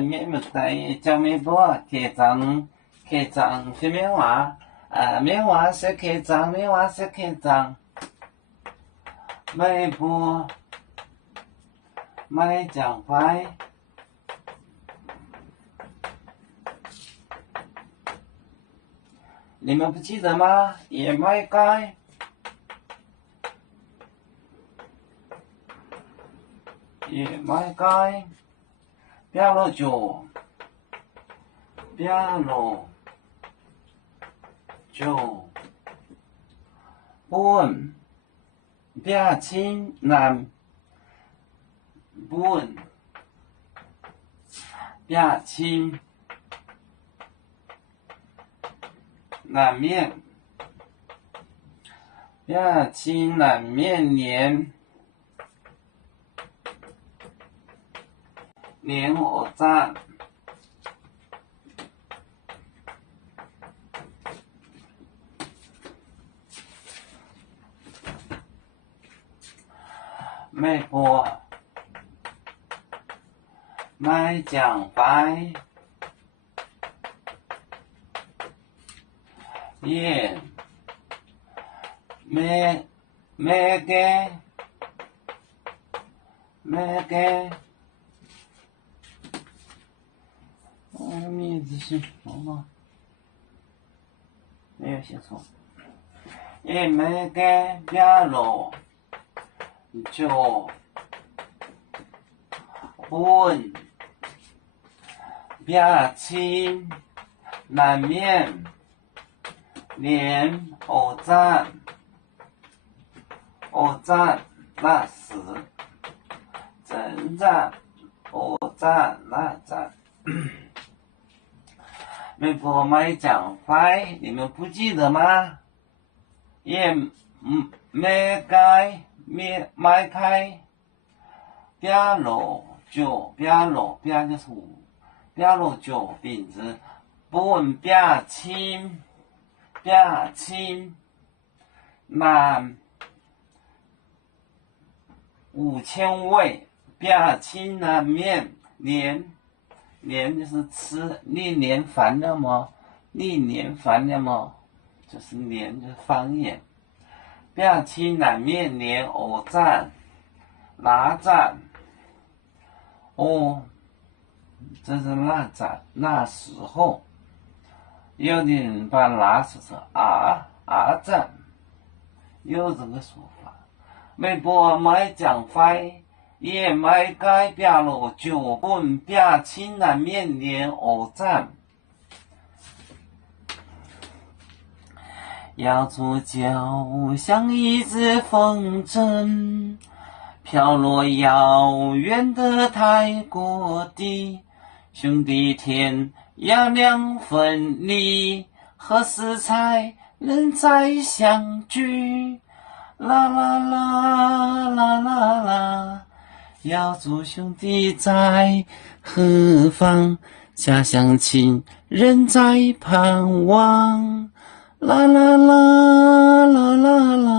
面目在叫微博开张非棉花，棉花是开张，棉花是开张，微博买奖牌，你们不记得吗？也买街。也买街，表了就本表情难本表情难免表情难免年火站微博买奖牌也没给名字是什么？没有写错，也没给表了就本表情难免连偶战那时征战偶战那战。微博买奖牌，你们不记得吗？也没买开，表了就饼子，本表情满5000位，表情难免年就是吃，历年烦了吗？就是年就是方言。表情难免年偶战哪战这是那战那时候，有的人把那说成战，有这个说法。微博买奖牌也买改表了就本表情难免年偶战。要做就像一只风筝，飘落遥远的泰国地，兄弟天涯两分离，何时才能再相聚？啦啦啦啦啦啦，要做兄弟在何方？家乡亲人在盼望。啦啦啦啦啦啦。